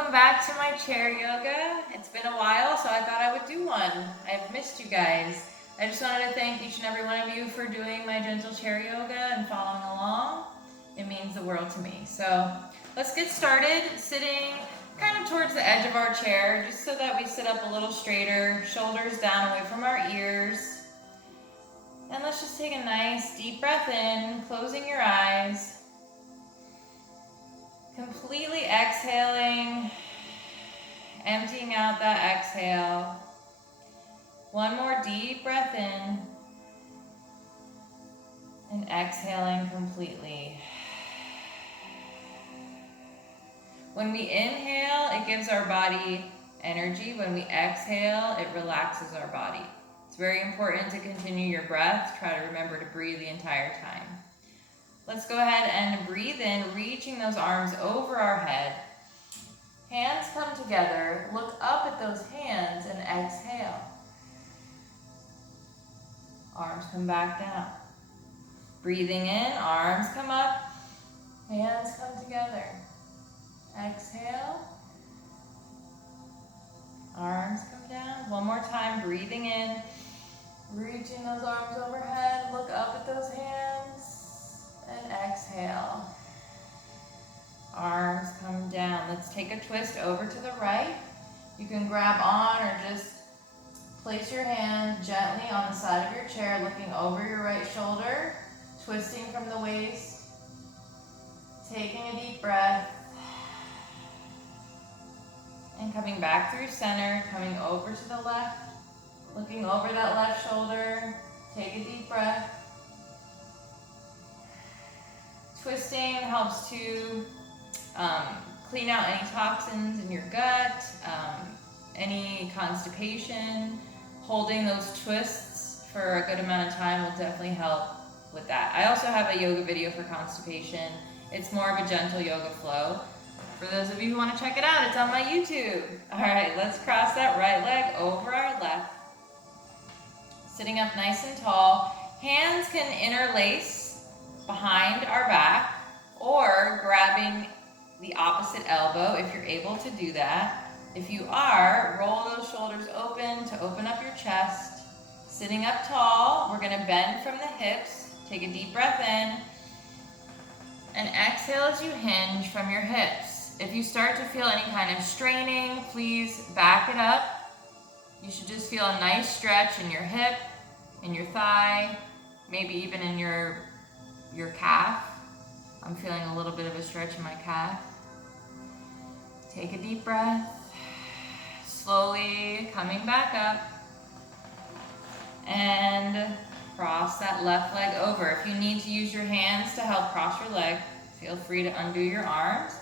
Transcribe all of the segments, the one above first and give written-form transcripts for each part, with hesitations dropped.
welcome back to my chair yoga. It's been a while, so I thought I would do one. I've missed you guys. I just wanted to thank each and every one of you for doing my gentle chair yoga and following along. It means the world to me. So let's get started sitting kind of towards the edge of our chair, just so that we sit up a little straighter, shoulders down away from our ears. And let's just take a nice deep breath in, closing your eyes. Completely exhaling, emptying out that exhale. One more deep breath in and exhaling completely. When we inhale, it gives our body energy. When we exhale, it relaxes our body. It's very important to continue your breath. Try to remember to breathe the entire time. Let's go ahead and breathe in, reaching those arms over our head. Hands come together. Look up at those hands and exhale. Arms come back down. Breathing in, arms come up, hands come together. Exhale. Arms come down. One more time, breathing in, reaching those arms overhead. Look up at those hands. And exhale. Arms come down. Let's take a twist over to the right. You can grab on or just place your hand gently on the side of your chair, looking over your right shoulder, twisting from the waist. Taking a deep breath. And coming back through center, coming over to the left, looking over that left shoulder. Take a deep breath. Twisting helps to clean out any toxins in your gut, any constipation. Holding those twists for a good amount of time will definitely help with that. I also have a yoga video for constipation. It's more of a gentle yoga flow. For those of you who want to check it out, it's on my YouTube. All right, let's cross that right leg over our left. Sitting up nice and tall. Hands can interlace behind our back, or grabbing the opposite elbow if you're able to do that. If you are, roll those shoulders open to open up your chest. Sitting up tall, we're going to bend from the hips. Take a deep breath in and exhale as you hinge from your hips. If you start to feel any kind of straining, please back it up. You should just feel a nice stretch in your hip, in your thigh, maybe even in your calf. I'm feeling a little bit of a stretch in my calf. Take a deep breath. Slowly coming back up. And cross that left leg over. If you need to use your hands to help cross your leg, feel free to undo your arms.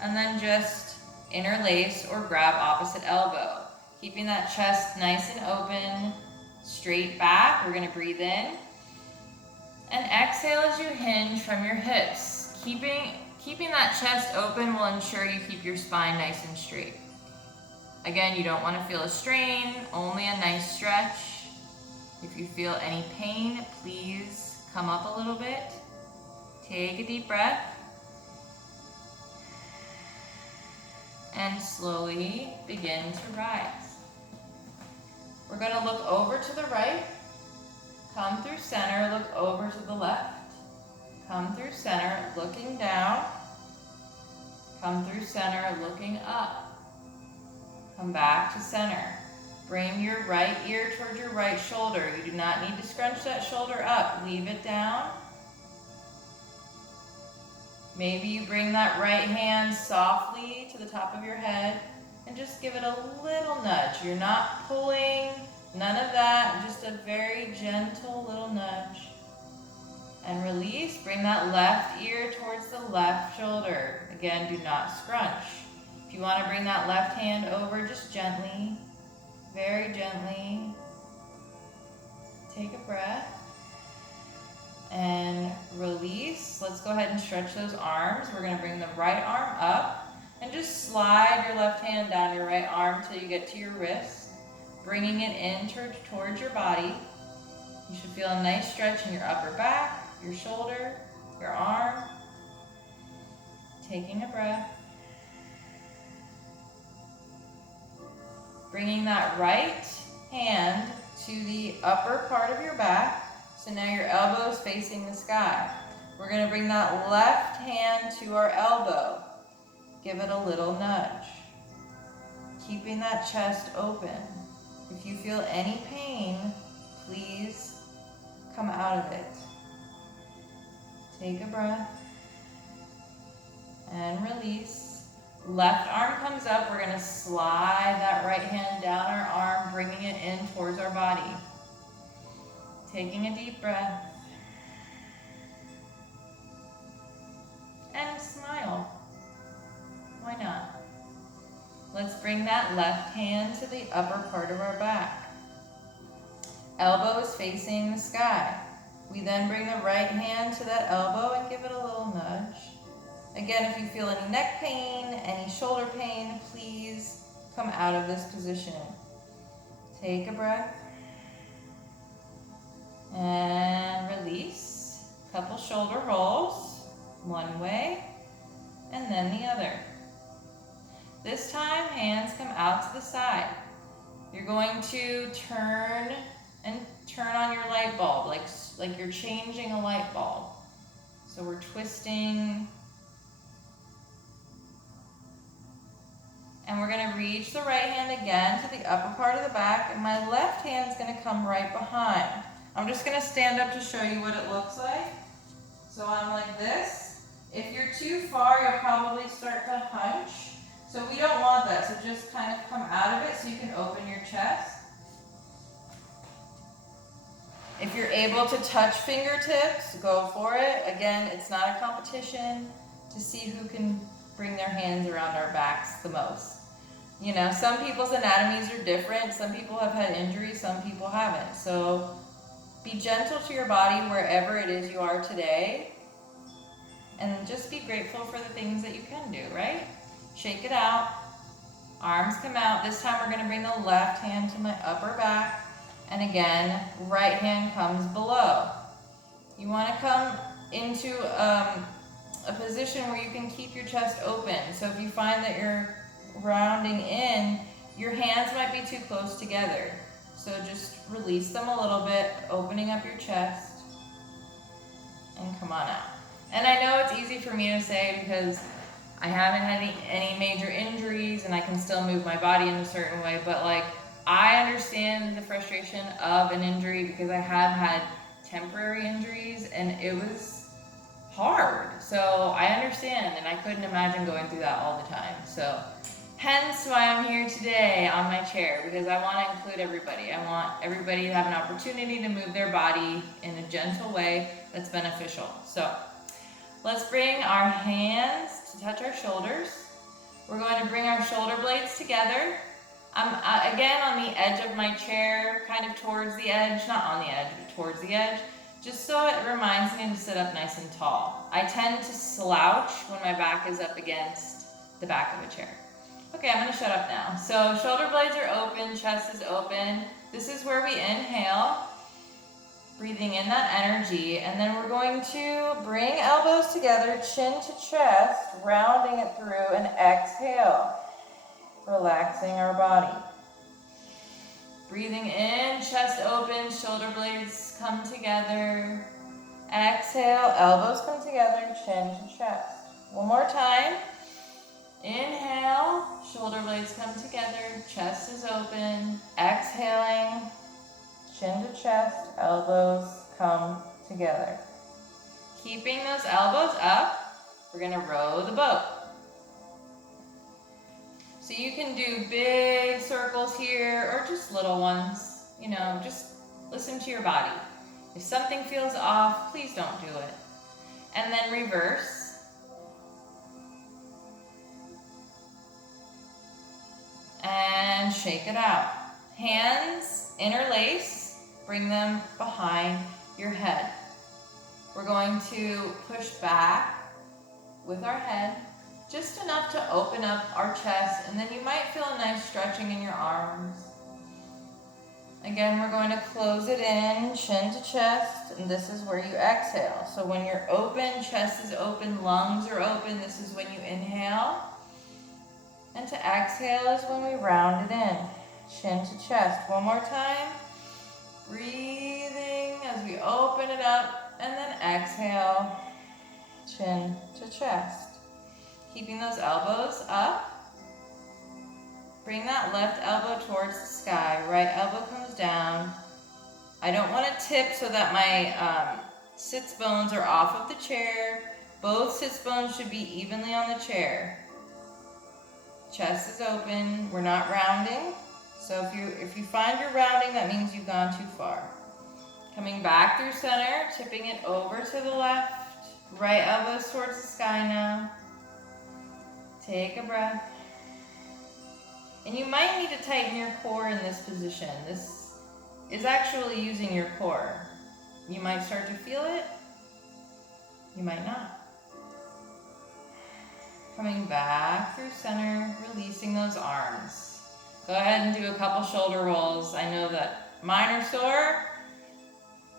And then just interlace or grab opposite elbow. Keeping that chest nice and open, straight back. We're going to breathe in. And exhale as you hinge from your hips. Keeping that chest open will ensure you keep your spine nice and straight. Again, you don't want to feel a strain, only a nice stretch. If you feel any pain, please come up a little bit. Take a deep breath. And slowly begin to rise. We're going to look over to the right. Come through center, look over to the left. Come through center, looking down. Come through center, looking up. Come back to center. Bring your right ear towards your right shoulder. You do not need to scrunch that shoulder up. Leave it down. Maybe you bring that right hand softly to the top of your head and just give it a little nudge. You're not pulling, none of that, just a very gentle little nudge. And release, bring that left ear towards the left shoulder. Again, do not scrunch. If you want to bring that left hand over, just gently, very gently. Take a breath. And release. Let's go ahead and stretch those arms. We're going to bring the right arm up and just slide your left hand down your right arm till you get to your wrist, bringing it in towards your body. You should feel a nice stretch in your upper back, your shoulder, your arm. Taking a breath. Bringing that right hand to the upper part of your back. So now your elbow is facing the sky. We're going to bring that left hand to our elbow. Give it a little nudge. Keeping that chest open. If you feel any pain, please come out of it. Take a breath and release. Left arm comes up. We're going to slide that right hand down our arm, bringing it in towards our body. Taking a deep breath. And smile. Why not? Let's bring that left hand to the upper part of our back. Elbow is facing the sky. We then bring the right hand to that elbow and give it a little nudge. Again, if you feel any neck pain, any shoulder pain, please come out of this position. Take a breath. And release. Couple shoulder rolls. One way and then the other. This time, hands come out to the side. You're going to turn on your light bulb, like you're changing a light bulb. So we're twisting. And we're going to reach the right hand again to the upper part of the back, and my left hand's going to come right behind. I'm just going to stand up to show you what it looks like. So I'm like this. If you're too far, you'll probably start to hunch. So we don't want that, so just kind of come out of it so you can open your chest. If you're able to touch fingertips, go for it. Again, it's not a competition to see who can bring their hands around our backs the most. You know, some people's anatomies are different. Some people have had injuries, some people haven't. So be gentle to your body wherever it is you are today. And just be grateful for the things that you can do, right? Shake it out. Arms come out. This time we're going to bring the left hand to my upper back. And again, right hand comes below. You want to come into a position where you can keep your chest open. So if you find that you're rounding in, your hands might be too close together. So just release them a little bit, opening up your chest, and come on out. And I know it's easy for me to say because I haven't had any major injuries and I can still move my body in a certain way, but like I understand the frustration of an injury because I have had temporary injuries and it was hard. So I understand, and I couldn't imagine going through that all the time. So hence why I'm here today on my chair, because I want to include everybody. I want everybody to have an opportunity to move their body in a gentle way that's beneficial. So let's bring our hands to touch our shoulders. We're going to bring our shoulder blades together. I'm again on the edge of my chair, kind of towards the edge, not on the edge, but towards the edge, just so it reminds me to sit up nice and tall. I tend to slouch when my back is up against the back of a chair. Okay, I'm going to shut up now. So shoulder blades are open, chest is open. This is where we inhale, breathing in that energy, and then we're going to bring elbows together, chin to chest, rounding it through, and exhale, relaxing our body. Breathing in, chest open, shoulder blades come together. Exhale, elbows come together, chin to chest. One more time. Inhale, shoulder blades come together, chest is open. Exhaling, chin to chest, elbows come together. Keeping those elbows up, we're going to row the boat. So you can do big circles here or just little ones. You know, just listen to your body. If something feels off, please don't do it. And then reverse. And shake it out. Hands interlace, bring them behind your head. We're going to push back with our head, just enough to open up our chest, and then you might feel a nice stretching in your arms. Again, we're going to close it in, chin to chest, and this is where you exhale. So when you're open, chest is open, lungs are open, this is when you inhale. And to exhale is when we round it in. chin to chest. One more time. Breathing as we open it up, and then exhale, chin to chest. Keeping those elbows up. Bring that left elbow towards the sky. Right elbow comes down. I don't want to tip so that my sits bones are off of the chair. Both sits bones should be evenly on the chair. Chest is open. We're not rounding. So if you find you're rounding, that means you've gone too far. Coming back through center, tipping it over to the left. Right elbows towards the sky now. Take a breath. And you might need to tighten your core in this position. This is actually using your core. You might start to feel it. You might not. Coming back through center, releasing those arms. Go ahead and do a couple shoulder rolls. I know that mine are sore.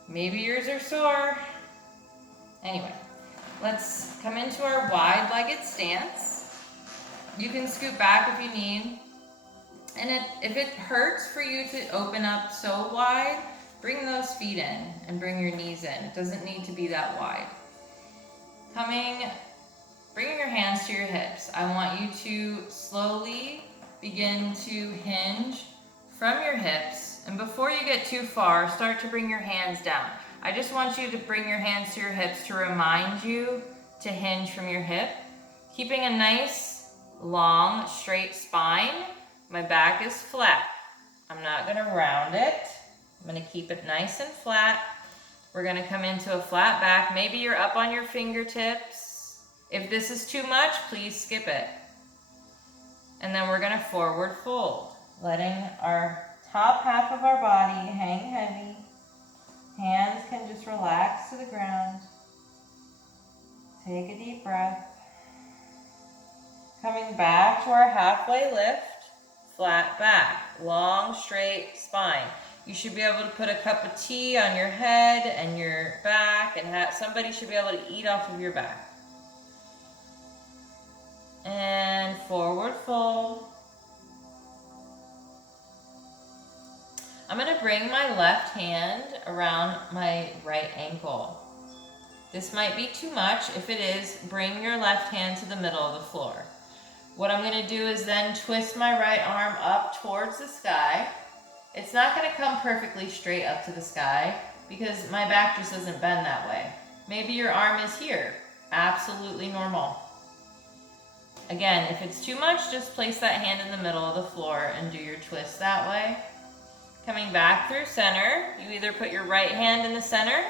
Maybe yours are sore. Anyway, let's come into our wide-legged stance. You can scoot back if you need. And if it hurts for you to open up so wide, bring those feet in and bring your knees in. It doesn't need to be that wide. Bringing your hands to your hips. I want you to slowly begin to hinge from your hips. And before you get too far, start to bring your hands down. I just want you to bring your hands to your hips to remind you to hinge from your hip. Keeping a nice, long, straight spine. My back is flat. I'm not going to round it. I'm going to keep it nice and flat. We're going to come into a flat back. Maybe you're up on your fingertips. If this is too much, please skip it. And then we're going to forward fold, letting our top half of our body hang heavy. Hands can just relax to the ground. Take a deep breath. Coming back to our halfway lift. Flat back, long, straight spine. You should be able to put a cup of tea on your head and your back, and somebody should be able to eat off of your back. And forward fold. I'm going to bring my left hand around my right ankle. This might be too much. If it is, bring your left hand to the middle of the floor. What I'm going to do is then twist my right arm up towards the sky. It's not going to come perfectly straight up to the sky because my back just doesn't bend that way. Maybe your arm is here. Absolutely normal. Again, if it's too much, just place that hand in the middle of the floor and do your twist that way. Coming back through center, you either put your right hand in the center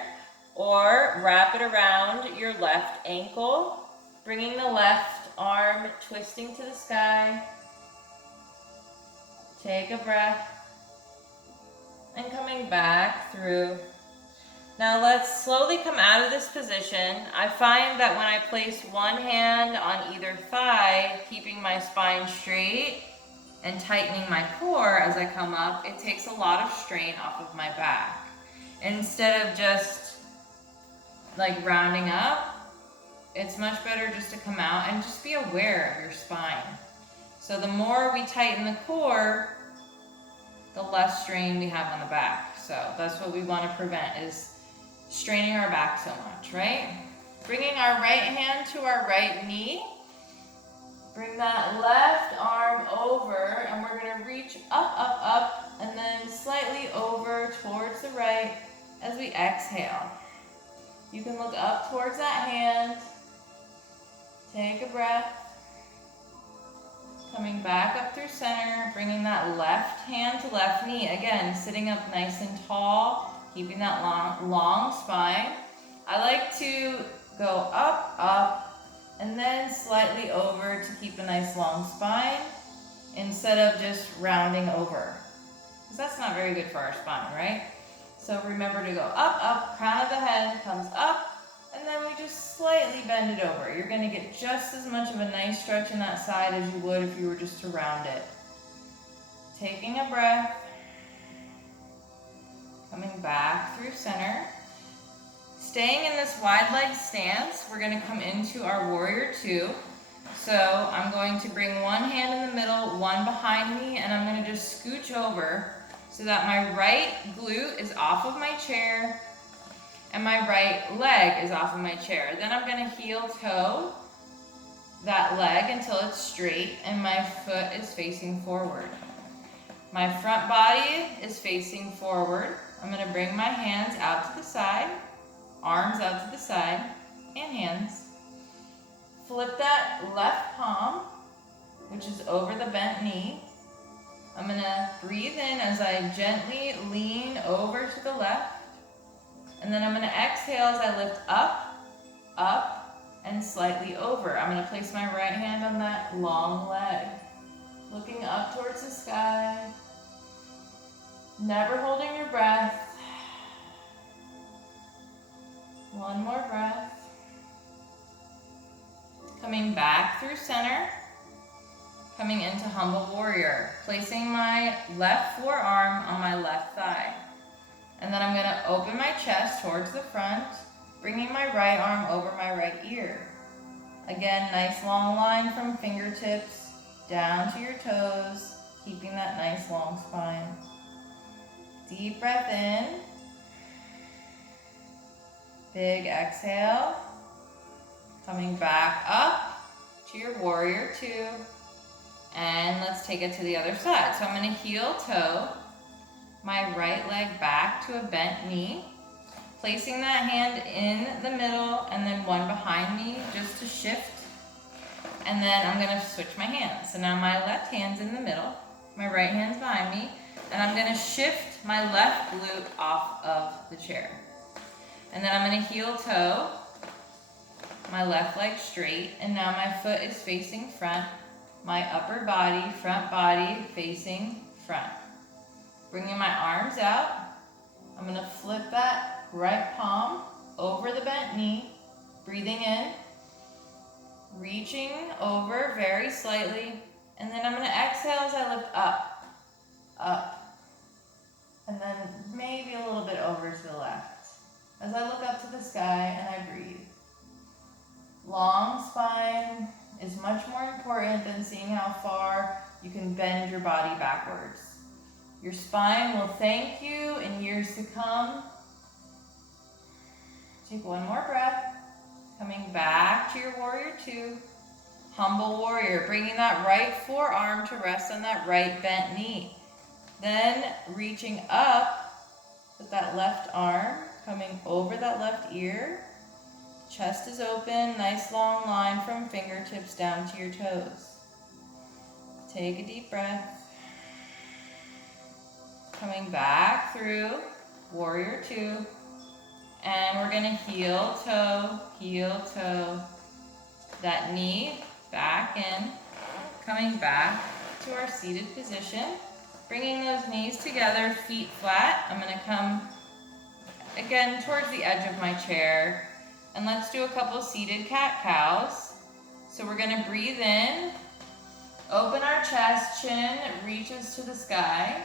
or wrap it around your left ankle, bringing the left arm twisting to the sky. Take a breath. And coming back through. Now let's slowly come out of this position. I find that when I place one hand on either thigh, keeping my spine straight and tightening my core as I come up, it takes a lot of strain off of my back. Instead of just like rounding up, it's much better just to come out and just be aware of your spine. So the more we tighten the core, the less strain we have on the back. So that's what we want to prevent, is straining our back so much, right? Bringing our right hand to our right knee. Bring that left arm over, and we're going to reach up, up, up, and then slightly over towards the right as we exhale. You can look up towards that hand. Take a breath. Coming back up through center, bringing that left hand to left knee. Again, sitting up nice and tall, keeping that long spine. I like to go up, up, and then slightly over to keep a nice long spine instead of just rounding over. Because that's not very good for our spine, right? So remember to go up, up, crown of the head comes up, and then we just slightly bend it over. You're going to get just as much of a nice stretch in that side as you would if you were just to round it. Taking a breath. Coming back through center. Staying in this wide leg stance, we're going to come into our warrior two. So I'm going to bring one hand in the middle, one behind me, and I'm going to just scooch over so that my right glute is off of my chair and my right leg is off of my chair. Then I'm going to heel toe that leg until it's straight and my foot is facing forward. My front body is facing forward. I'm going to bring my hands out to the side, arms out to the side, and hands. Flip that left palm, which is over the bent knee. I'm going to breathe in as I gently lean over to the left. And then I'm going to exhale as I lift up, up, and slightly over. I'm going to place my right hand on that long leg, looking up towards the sky. Never holding your breath. One more breath. Coming back through center. Coming into humble warrior. Placing my left forearm on my left thigh. And then I'm going to open my chest towards the front, bringing my right arm over my right ear. Again, nice long line from fingertips down to your toes, keeping that nice long spine. Deep breath in. Big exhale. Coming back up to your warrior two. And let's take it to the other side. So I'm going to heel toe my right leg back to a bent knee. Placing that hand in the middle and then one behind me just to shift. And then I'm going to switch my hands. So now my left hand's in the middle. My right hand's behind me. And I'm going to shift my left glute off of the chair. And then I'm going to heel toe my left leg straight. And now my foot is facing front. My upper body, front body facing front. Bringing my arms out. I'm going to flip that right palm over the bent knee. Breathing in. Reaching over very slightly. And then I'm going to exhale as I lift up. Up. And then maybe a little bit over to the left. As I look up to the sky and I breathe. Long spine is much more important than seeing how far you can bend your body backwards. Your spine will thank you in years to come. Take one more breath. Coming back to your warrior two. Humble warrior, bringing that right forearm to rest on that right bent knee. Then reaching up with that left arm, coming over that left ear. Chest is open, nice long line from fingertips down to your toes. Take a deep breath. Coming back through warrior two. And we're going to heel toe that knee back in. Coming back to our seated position. Bringing those knees together, feet flat. I'm going to come again towards the edge of my chair. And let's do a couple seated cat-cows. So we're going to breathe in. Open our chest, chin reaches to the sky.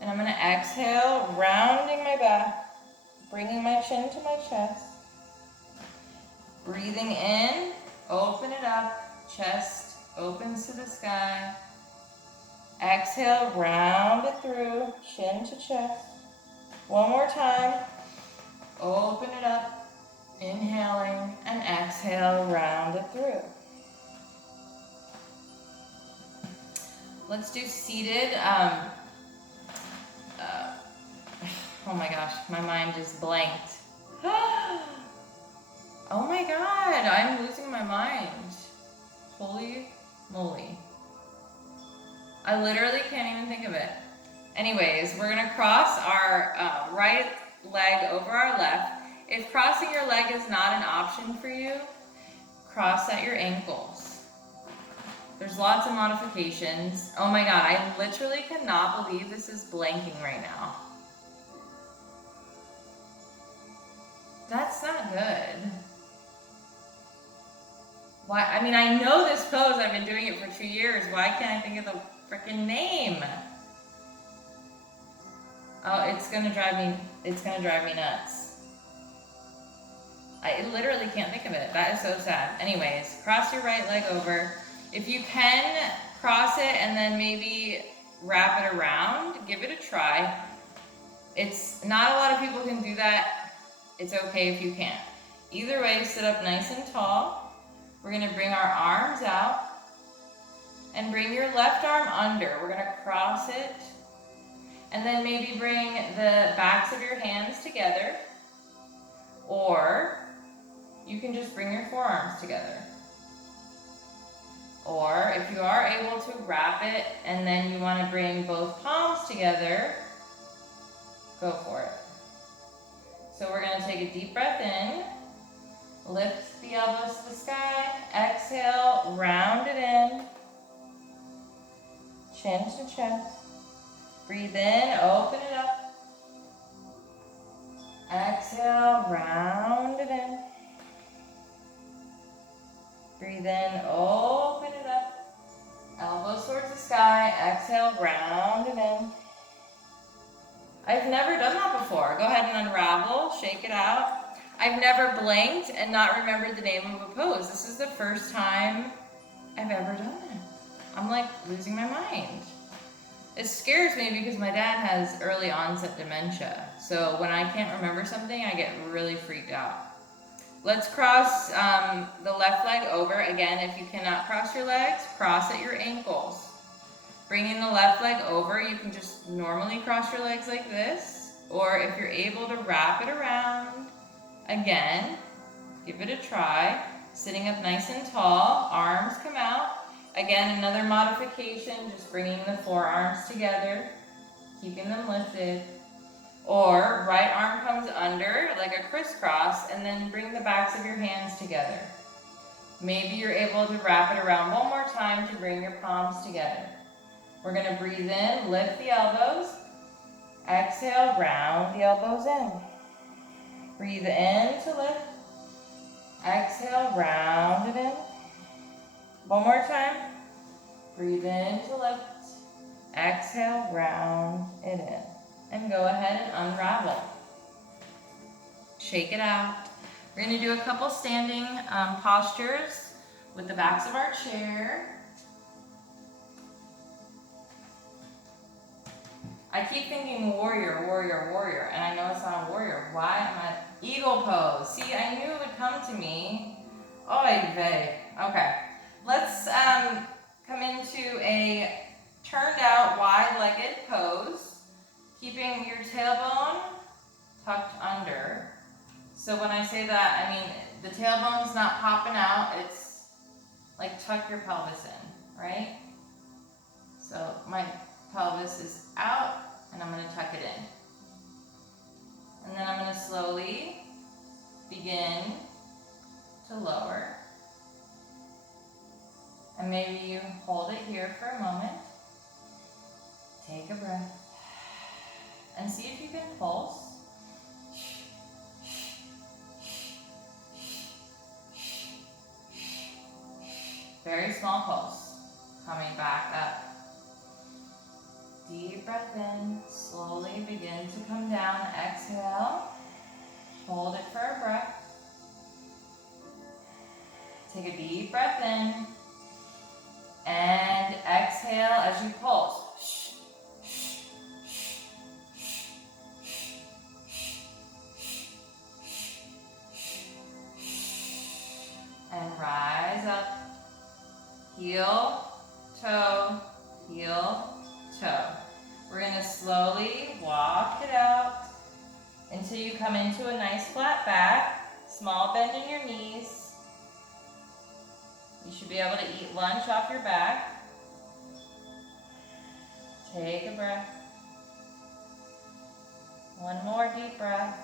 And I'm going to exhale, rounding my back. Bringing my chin to my chest. Breathing in, open it up. Chest opens to the sky. Exhale, round it through, chin to chest. One more time. Open it up. Inhaling and exhale, round it through. Let's do seated. Oh my gosh, my mind just blanked. Oh my God, I'm losing my mind. Holy moly. I literally can't even think of it. Anyways, we're gonna cross our right leg over our left. If crossing your leg is not an option for you, cross at your ankles. There's lots of modifications. Oh my God, I literally cannot believe this is blanking right now. That's not good. Why? I mean, I know this pose. I've been doing it for 2 years. Why can't I think of the freaking name? Oh, it's gonna drive me nuts. I literally can't think of it. That is so sad. Anyways, cross your right leg over. If you can cross it and then maybe wrap it around, give it a try. It's not a lot of people can do that. It's okay if you can't. Either way, sit up nice and tall. We're gonna bring our arms out and bring your left arm under. We're gonna cross it and then maybe bring the backs of your hands together, or you can just bring your forearms together. Or if you are able to wrap it and then you want to bring both palms together, go for it. So we're going to take a deep breath in, lift the elbows to the sky, exhale, round it in, chin to chest. Breathe in, open it up. Exhale, round it in. Breathe in, open it up. Elbows towards the sky. Exhale, round it in. I've never done that before. Go ahead and unravel, shake it out. I've never blanked and not remembered the name of a pose. This is the first time I've ever done it. I'm like losing my mind. It scares me because my dad has early onset dementia. So when I can't remember something, I get really freaked out. Let's cross the left leg over. Again, if you cannot cross your legs, cross at your ankles. Bringing the left leg over, you can just normally cross your legs like this. Or if you're able to wrap it around, again, give it a try. Sitting up nice and tall, arms come out. Again, another modification, just bringing the forearms together, keeping them lifted. Or right arm comes under like a crisscross and then bring the backs of your hands together. Maybe you're able to wrap it around one more time to bring your palms together. We're going to breathe in, lift the elbows. Exhale, round the elbows in. Breathe in to lift. Exhale, round it in. One more time. Breathe in to lift. Exhale, round it in. And go ahead and unravel. Shake it out. We're going to do a couple standing postures with the backs of our chair. I keep thinking warrior, warrior, warrior, and I know it's not a warrior. Why am I eagle pose? See, I knew it would come to me. Oy vey. Okay. Let's come into a turned out wide-legged pose, keeping your tailbone tucked under. So when I say that, I mean the tailbone's not popping out, it's like tuck your pelvis in, right? So my pelvis is out and I'm going to tuck it in. And then I'm going to slowly begin to lower. And maybe you hold it here for a moment. Take a breath. And see if you can pulse. Very small pulse. Coming back up. Deep breath in. Slowly begin to come down. Exhale. Hold it for a breath. Take a deep breath in. And exhale as you pulse. And rise up. Heel, toe, heel, toe. We're going to slowly walk it out until you come into a nice flat back. Small bend in your knees. You should be able to eat lunch off your back. Take a breath. One more deep breath.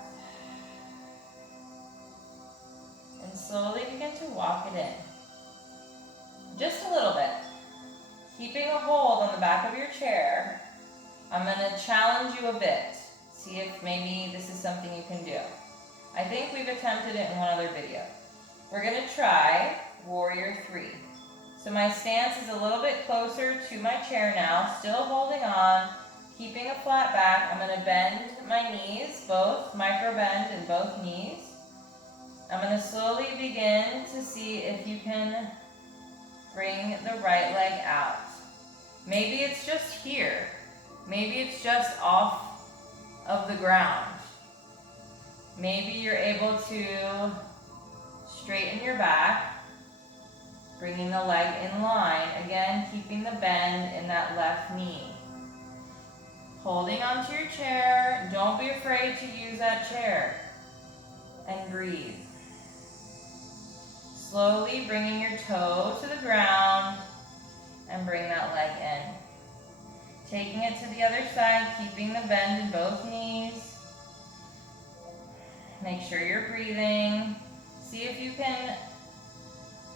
And slowly begin to walk it in. Just a little bit. Keeping a hold on the back of your chair. I'm going to challenge you a bit. See if maybe this is something you can do. I think we've attempted it in one other video. We're going to try Warrior 3. So my stance is a little bit closer to my chair now, still holding on, keeping a flat back. I'm going to bend my knees, both micro bend in both knees. I'm going to slowly begin to see if you can bring the right leg out. Maybe it's just here. Maybe it's just off of the ground. Maybe you're able to straighten your back, bringing the leg in line. Again, keeping the bend in that left knee. Holding onto your chair. Don't be afraid to use that chair. And breathe. Slowly bringing your toe to the ground and bring that leg in. Taking it to the other side, keeping the bend in both knees. Make sure you're breathing. See if you can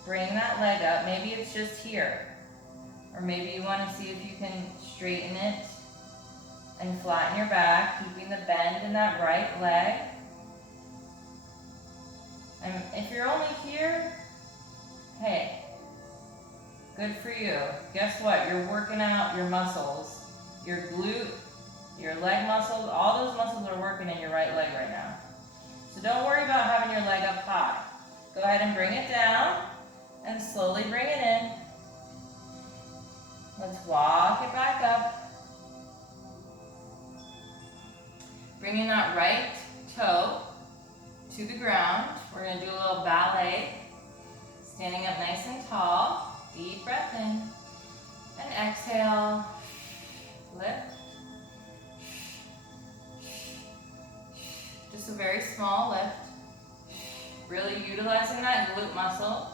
bring that leg up. Maybe it's just here. Or maybe you want to see if you can straighten it and flatten your back, keeping the bend in that right leg. And if you're only here, hey, good for you. Guess what? You're working out your muscles, your glute, your leg muscles, all those muscles are working in your right leg right now. So don't worry about having your leg up high. Go ahead and bring it down and slowly bring it in. Let's walk it back up. Bringing that right toe to the ground. We're going to do a little ballet. Standing up nice and tall. Deep breath in. And exhale. Lift. Just a very small lift. Really utilizing that glute muscle.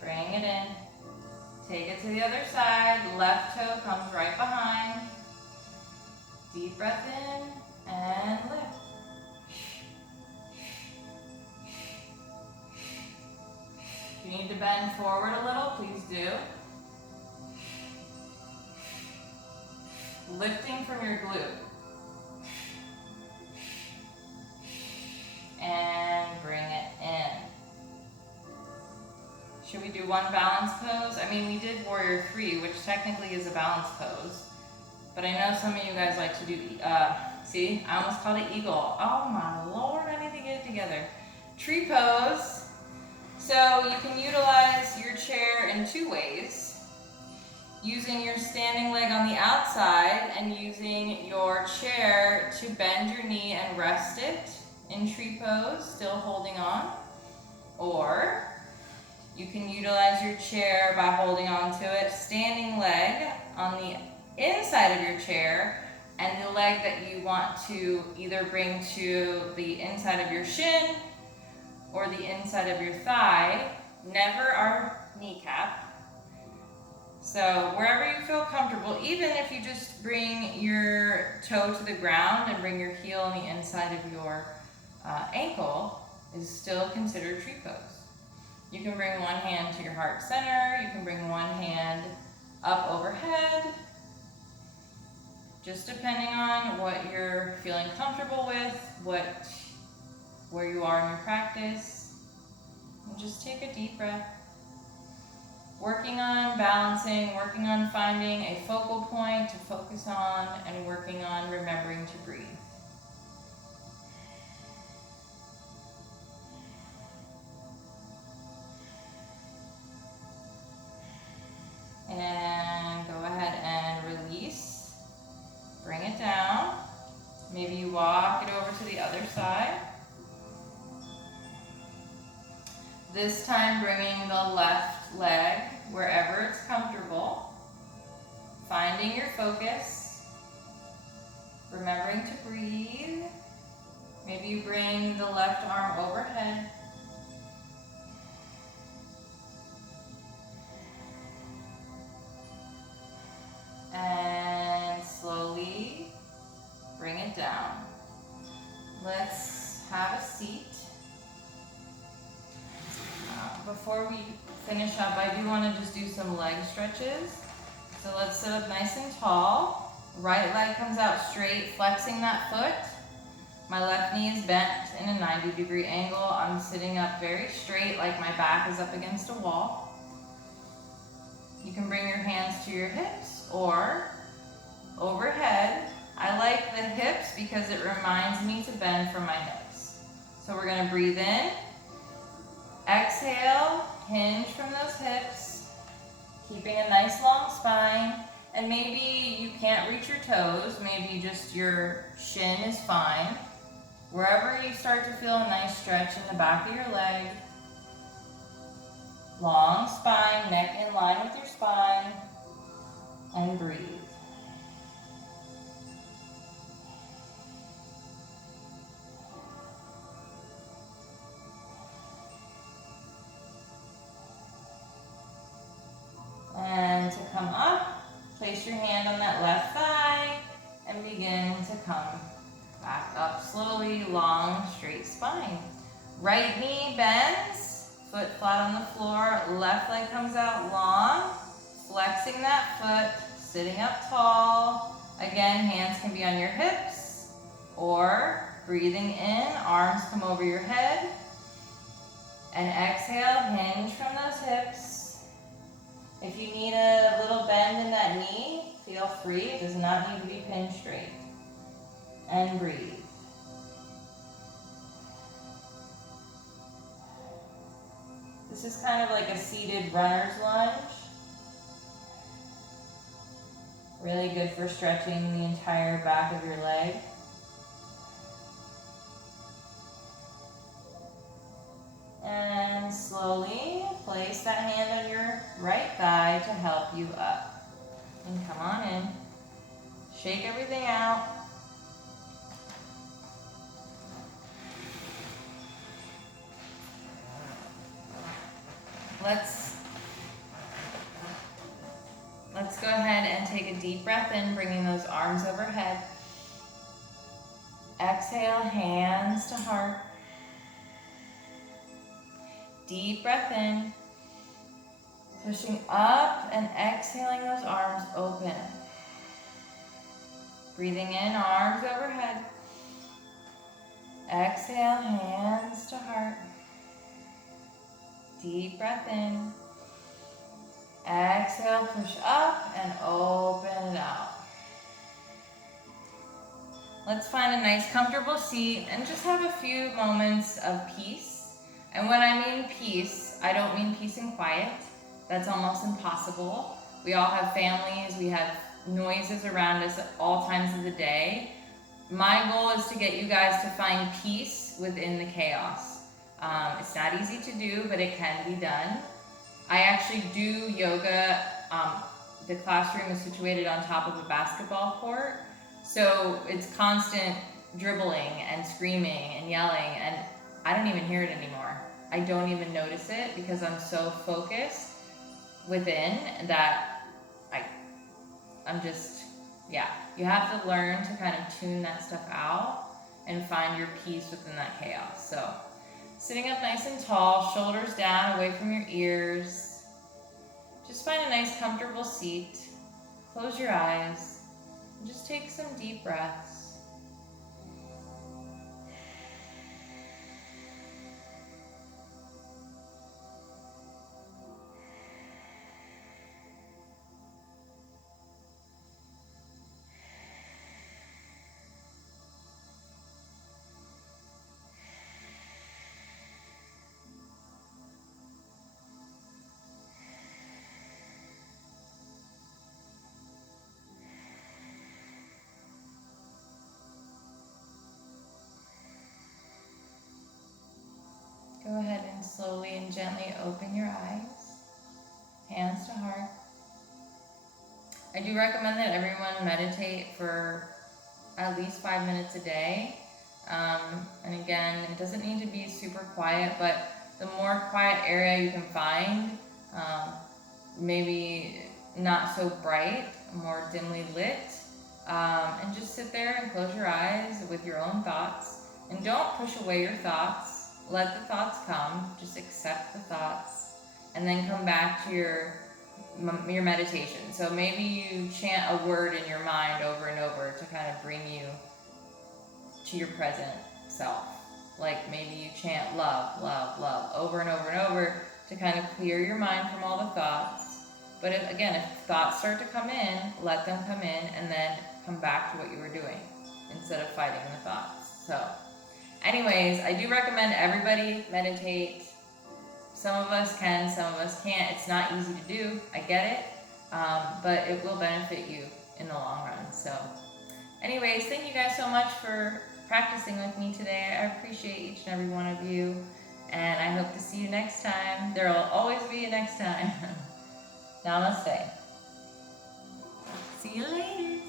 Bring it in. Take it to the other side. Left toe comes right behind. Deep breath in and lift. If you need to bend forward a little, please do. Lifting from your glute. And bring it in. Should we do one balance pose? I mean, we did Warrior 3, which technically is a balance pose. But I know some of you guys like to do, see, I almost called it eagle. Oh my Lord, I need to get it together. Tree pose. So you can utilize your chair in two ways. Using your standing leg on the outside and using your chair to bend your knee and rest it in tree pose, still holding on. Or you can utilize your chair by holding on to it, standing leg on the inside of your chair, and the leg that you want to either bring to the inside of your shin or the inside of your thigh, never our kneecap. So wherever you feel comfortable, even if you just bring your toe to the ground and bring your heel on the inside of your ankle, is still considered tree pose. You can bring one hand to your heart center. You can bring one hand up overhead. Just depending on what you're feeling comfortable with, where you are in your practice. And just take a deep breath. Working on balancing, working on finding a focal point to focus on, and working on remembering to breathe. And go ahead and release. Bring it down. Maybe you walk it over to the other side. This time bringing the left leg wherever it's comfortable. Finding your focus. Remembering to breathe. Maybe you bring the left arm overhead. And slowly bring it down. Let's have a seat. Before we finish up, I do want to just do some leg stretches. So let's sit up nice and tall. Right leg comes out straight, flexing that foot. My left knee is bent in a 90-degree angle. I'm sitting up very straight, like my back is up against a wall. You can bring your hands to your hips or overhead. I like the hips because it reminds me to bend from my hips. So we're gonna breathe in, exhale, hinge from those hips, keeping a nice long spine. And maybe you can't reach your toes, maybe just your shin is fine. Wherever you start to feel a nice stretch in the back of your leg, long spine, neck in line with your spine, and breathe. And to come up, place your hand on that left thigh and begin to come back up slowly, long, straight spine. Right knee bends, foot flat on the floor, left leg comes out long, flexing that foot, sitting up tall. Again, hands can be on your hips, or breathing in, arms come over your head, and exhale, hinge from those hips. If you need a little bend in that knee, feel free. It does not need to be pinned straight. And breathe. This is kind of like a seated runner's lunge. Really good for stretching the entire back of your leg. And slowly place that hand on your right thigh to help you up. And come on in. Shake everything out. Let's go ahead and take a deep breath in, bringing those arms overhead. Exhale, hands to heart. Deep breath in, pushing up and exhaling those arms open. Breathing in, arms overhead. Exhale, hands to heart. Deep breath in. Exhale, push up and open it out. Let's find a nice comfortable seat and just have a few moments of peace. And when I mean peace, I don't mean peace and quiet. That's almost impossible. We all have families, we have noises around us at all times of the day. My goal is to get you guys to find peace within the chaos. It's not easy to do, but it can be done. I actually do yoga. The classroom is situated on top of a basketball court. So it's constant dribbling and screaming and yelling, and I don't even hear it anymore. I don't even notice it because I'm so focused within that I'm just, yeah. You have to learn to kind of tune that stuff out and find your peace within that chaos. So sitting up nice and tall, shoulders down, away from your ears. Just find a nice comfortable seat. Close your eyes and just take some deep breaths. Go ahead and slowly and gently open your eyes, hands to heart. I do recommend that everyone meditate for at least 5 minutes a day. And again, it doesn't need to be super quiet, but the more quiet area you can find, maybe not so bright, more dimly lit, and just sit there and close your eyes with your own thoughts. And don't push away your thoughts. Let the thoughts come, just accept the thoughts, and then come back to your meditation. So maybe you chant a word in your mind over and over to kind of bring you to your present self. Like maybe you chant love, love, love over and over and over to kind of clear your mind from all the thoughts. But if thoughts start to come in, let them come in and then come back to what you were doing instead of fighting the thoughts. So anyways, I do recommend everybody meditate. Some of us can, some of us can't. It's not easy to do, I get it, but it will benefit you in the long run. So anyways, thank you guys so much for practicing with me today. I appreciate each and every one of you, and I hope to see you next time. There will always be a next time. Namaste. See you later.